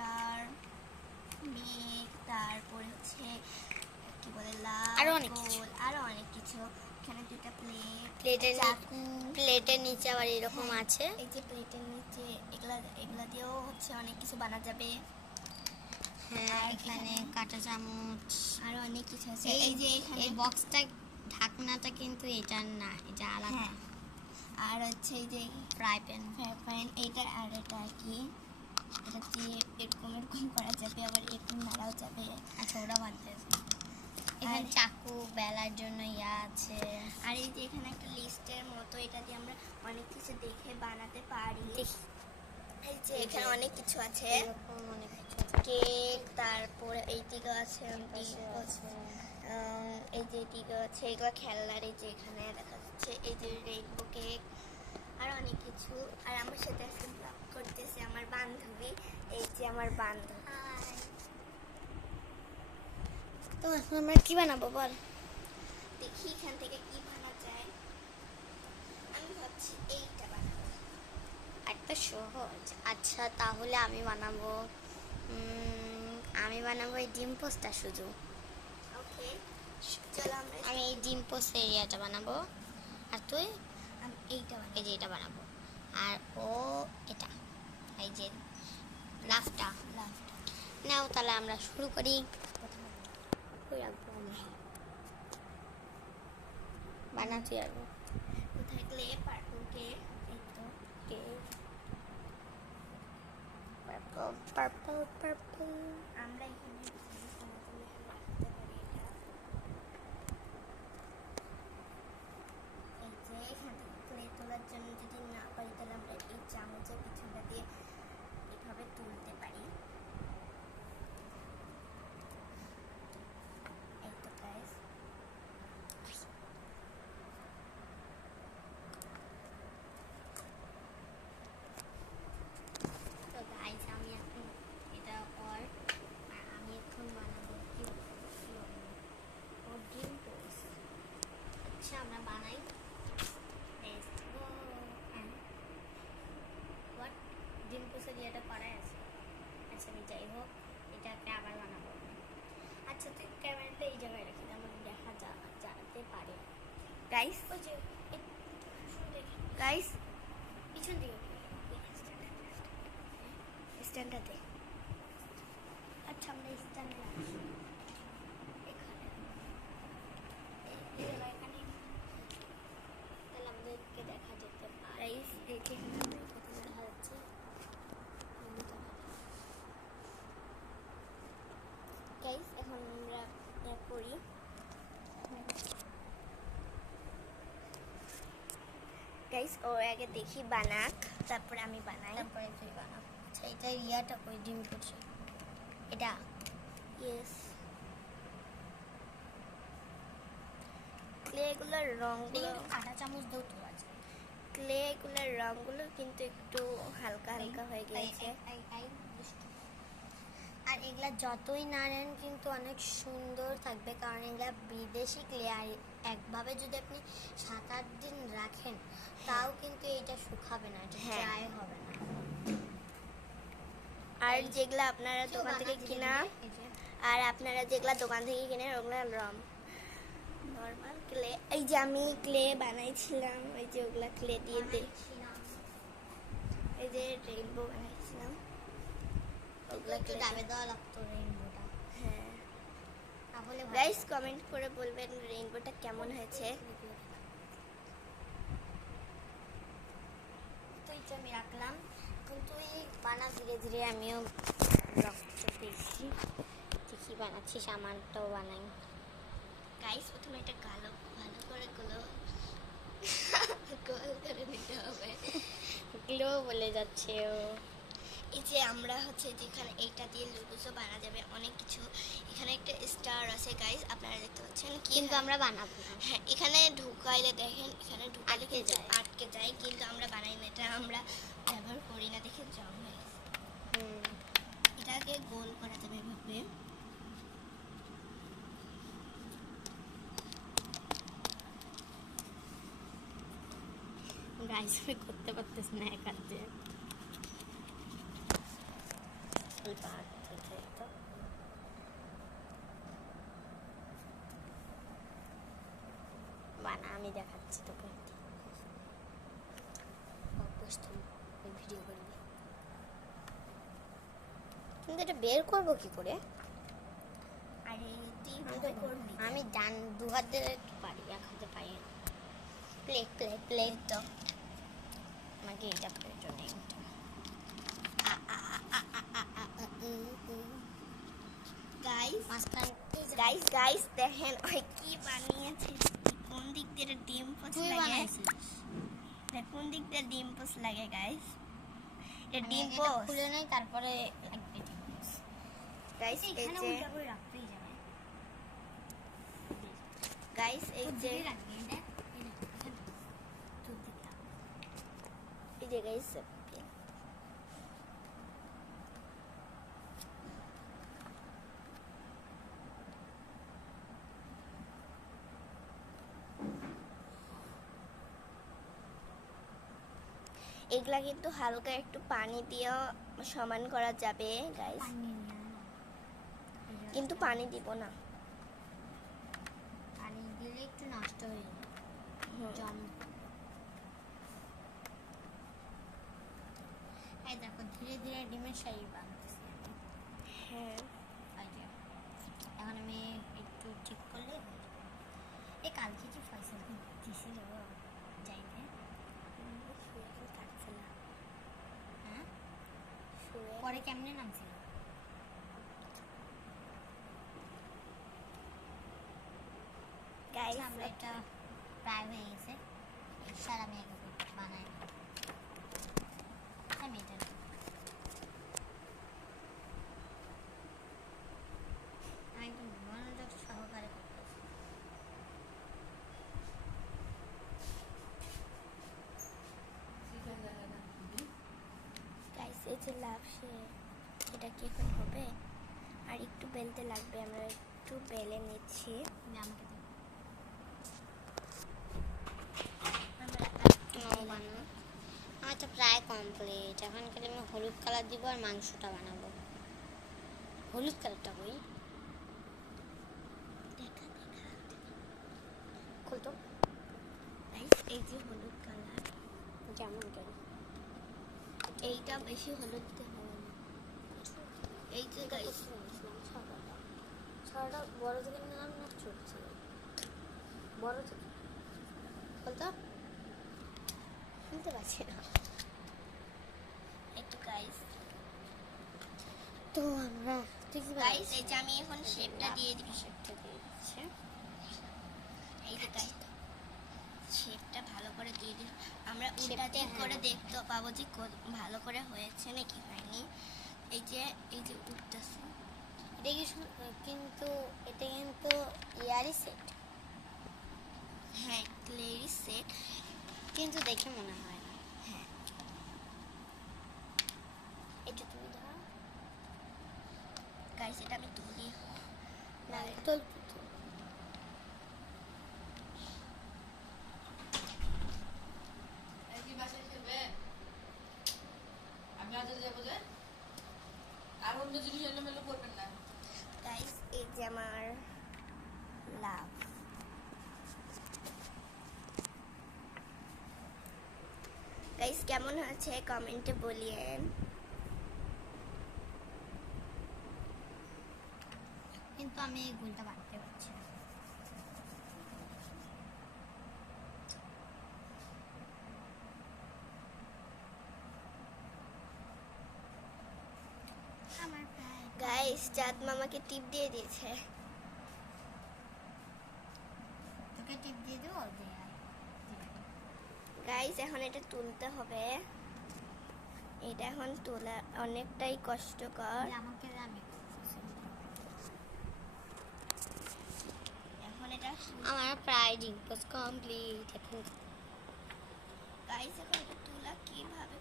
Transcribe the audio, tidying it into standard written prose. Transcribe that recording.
Star, মেঘ, তারপরে হচ্ছে কি বলে লাল, আরো অনেক কিছু। গোল, আরো অনেক কিছু। এখানে দুটো প্লেটের চাকু, প্লেটের নিচে আবার এরকম হ্যাঁ, আছে। এই যে প্লেটের নিচে এগুলা এগুলা দিয়েও হচ্ছে অনেক কিছু বানা যাবে। হ্যাঁ, আর এখানে কাঁটা চামচ, আরো অনেক কিছু আছে। এই এই যে এখানে এই বক্সটা ঢাকনাটা কিন্তু এটার না, এটা আলাদা। হ্যাঁ, আর হচ্ছে এই যে ফ্রাই প্যান। ফ্যান, এইটা আর এটা কি, এটা দিয়ে এরকম এরকম করা যাবে, আবার এরকম নাড়াও যাবে। আচ্ছা, ওটা বাদ দে। এখানে চাকু বেলার জন্য ইয়া আছে। আর এই যে এখানে একটা লিস্টের মতো, এটা দিয়ে আমরা অনেক কিছু দেখে বানাতে পারি। এই যে এখানে অনেক কিছু আছে, এরকম অনেক কিছু আছে। কেক, তারপরে এই দিকে আছে এই যে দিকে আছে এগুলো খেলনার। এই যে এখানে দেখা যাচ্ছে এই যে রেইনবো কেক, আর অনেক কিছু। আর আমার সাথে আজকে ব্লগ করতেছে আমার বান্ধবী, এই যে আমার বান্ধবী। তো এখন আমরা কি বানাবো বল? দেখি এখান থেকে কি বানা যায়। আমি ভাবছি এইটা বানাবো। একটা সহজ। আচ্ছা, তাহলে আমি বানাবো এই ডিম পোস্টটা শুধু। ওকে, চলো আমি এই ডিম পোস্ট এরিয়াটা বানাবো, আর তুই আমি এইটা বানাবো। এই যে এটা বানাবো, আর ও এটা, এই যে লাফটা। নাও তাহলে আমরা শুরু করি। কই রাখবো আমরা? বানাতে যাবো। কোথায় ক্লে পার্পলকে, এই তো পার্পল পার্পল পার্পল। আমরা এখানে রাখতে পারি এটা। এই যে এখান থেকে ক্লে তোলার জন্য যদি না পারি, তাহলে আমরা এই চামচের পিছনটা দিয়ে এভাবে তুলতে পারি। এই তো গাইস, তো গাইস, আমি এখন এটা আর আমি এখন বানাবো কি ও ডিম পোস্ট। আচ্ছা, আমরা বানাই। হোয়াট, ডিম পোস্টের ইয়েটা করাই আছে। আচ্ছা, আমি যাই হোক, এটাকে আবার বানাবো। আচ্ছা, তুই ক্যামেরাটা এই জায়গায় রাখি, আমার দেখা যাতে পারে। গাইস, ওই যে গাইস পিছন দিকে স্ট্যান্ডটা দে। আচ্ছা, আমরা স্ট্যান্ডে রাখছি এখানে। এখানে তাহলে আমাদেরকে দেখা যেতে পারে। গাইস দেখে দেখা যাচ্ছে। গাইস এখন আমরা করি। গাইস ও আগে দেখি বানাক, তারপরে আমি বানাই। তারপরে তুই বানাবো। আচ্ছা, এটা ইয়াটা কই ডিম করছে এটা? ইয়েস, ক্লেগুলোর রংগুলো, কাঁটা চামচ দেও তো আছে। ক্লেগুলোর রংগুলো কিন্তু একটু হালকা হালকা হয়ে গিয়েছে। আর এগুলা যতই নাড়েন কিন্তু অনেক সুন্দর থাকবে, কারণ এগুলা বিদেশি ক্লে। আর একভাবে যদি আপনি 7-8 দিন রাখেন, তাও কিন্তু এটা শুকাবে না, এটা হ্যাঁ। ড্রাই হবে না। আর যেগুলা আপনারা দোকান থেকে কিনা, কিনেন ওগুলো নর্মাল ক্লে। এই যে আমি ক্লে বানাইছিলাম, ওই যে ওগুলা ক্লে দিয়ে এই যে রেইনবো বানাইছিলাম, ওগুলা একটু ক্লে। দাবে দেওয়া লাগতো রেইনবোটা, হ্যাঁ তাহলে গাইস, কমেন্ট করে বলবেন রেইনবোটা কেমন হয়েছে। তো এটা আমি রাখলাম, এখন তুই বানা ধীরে ধীরে, আমিও রক্ত দেখছি দেখি বানাচ্ছিস, আমারটাও বানাই। গাইস প্রথমে এটা ভালো করে গোল করে নিতে হবে। গ্লো বলে যাচ্ছে ও। এই যে আমরা হচ্ছে যেখানে এইটা দিয়ে লুডুসও বানা যাবে, অনেক কিছু। এখানে একটা স্টার আছে গাইস, আপনারা দেখতে পাচ্ছেন কি, কিন্তু আমরা বানাবো না। হ্যাঁ, এখানে ঢুকাইলে দেখেন, এখানে ঢুকাইলে আটকে যায়। আটকে যায়, কিন্তু আমরা বানাই না, এটা আমরা ব্যবহার করি না দেখে জং হয়ে গেছে। এটাকে গোল করা যাবে এভাবে। গাইস, আমি করতে পারতেছি না একাতে। তুলতে তো বানা, আমি দেখাচ্ছি তোকে। ভিডিও করবি কিন্তু এটা বের করবো কি করে? আরে তুই আমি ভাবে করবি। আমি ডান দু হাত দিয়ে পারি, এক হাতে পারি না। প্লেট তো আমাকে এটা প্রয়োজন নেই। গাইস গাইস দেখেন ওই কি বানিয়েছে। কোন দিক দিয়ে ডিম পোস্ট তুই লাগে? বানাইছিস? দেখ কোন দিক দিয়ে ডিম পোস্ট লাগে গাইস। এটা আমি ডিম এটা পোস্ট খুলে নেই, তারপরে লাগবে ডিম পোস্ট। গাইস। এই এখানে যে উল্টা করে রাখতেই যাবে। গাইস এই যে রাখবি এটা এখানে তুই দিতা। এই যে গাইস এগুলা কিন্তু হালকা একটু পানি দিয়ে সমান করা যাবে গাইস, কিন্তু পানি দিব না। পানি দিলে একটু নষ্ট হয়ে যাবে। জম এই দেখো ধীরে ধীরে ডিমের শাড়ি বানাচ্ছি আমি। হ্যাঁ এই যে, এখন আমি একটু ঠিক করলে হয়ে যাবে। এই কালকে কি ফয়সাল দিছিল যাইতে? কাটছে না। হ্যাঁ, শুয়ে পরে কেমনে নামছিল? গাইস আমরা এটা প্রায় হয়ে গেছে। সারা আমি আগে বানাই আমি এটা আমি একদম মনোযোগ সহকারে করতেছি। গাইস এই যে লাভ সে এটা কি এখন হবে? আর একটু বেলতে লাগবে, আমরা একটু বেলে নিচ্ছি। আমাকে দিন। আমরা আমার তো প্রায় কমপ্লিট। এখন খালি আমি হলুদ কালার দিব আর মাংসটা বানাবো। হলুদ কালারটা কই? খুলতো গাইস এই যে হলুদ কালার, যেমন কেন এইটা বেশি হলুদ দিতে হবে না। এই যে গাইস ছড়াটা বড় থেকে নিলাম না ছোট ছিল? বড় থেকে বলতো শুনতে পাচ্ছি না। একটু গাইস তো আমরা গাইস এই যে আমি এখন শেপটা দিয়ে দিই। শেপটা দিয়ে দিচ্ছি। এই যে গাইস শেপটা ভালো করে দিয়ে দিই। আমরা উল্টা শেপটা, দিক করে হ্যাঁ। দেখতে পাবো যে ভালো করে হয়েছে নাকি হয়নি। এই যে উঠতেছে। এটা কি কিন্তু এটা কিন্তু ইয়ারই সেট, হ্যাঁ ক্লেরি সেট, কিন্তু দেখে মনে হয় না। হ্যাঁ এটা তুমি ধরো গাইস এটা আমি তুলি না তোল কি বাসায় খেলবে? আমি আজ যাবো যে আর অন্য জিনিস এলোমেলো করবেন না। গাইস এই যে আমার লাভ। গাইস কেমন হয়েছে কমেন্টে বলিয়েন। কিন্তু আমি এই গোলটা বানাতে পারছি না। আমার প্রায় গাইস চাঁদ মামাকে টিপ দিয়ে দিয়েছে। তোকে টিপ দিয়ে দেবো যে গাইস এখন এটা তুলতে হবে। এটা এখন তোলা অনেকটাই কষ্টকর। আমাকে আমি এখন এটা আমার প্রায় ডিম্পোজ কমপ্লিট। এখন গাইস এখন এটা তোলা কিভাবে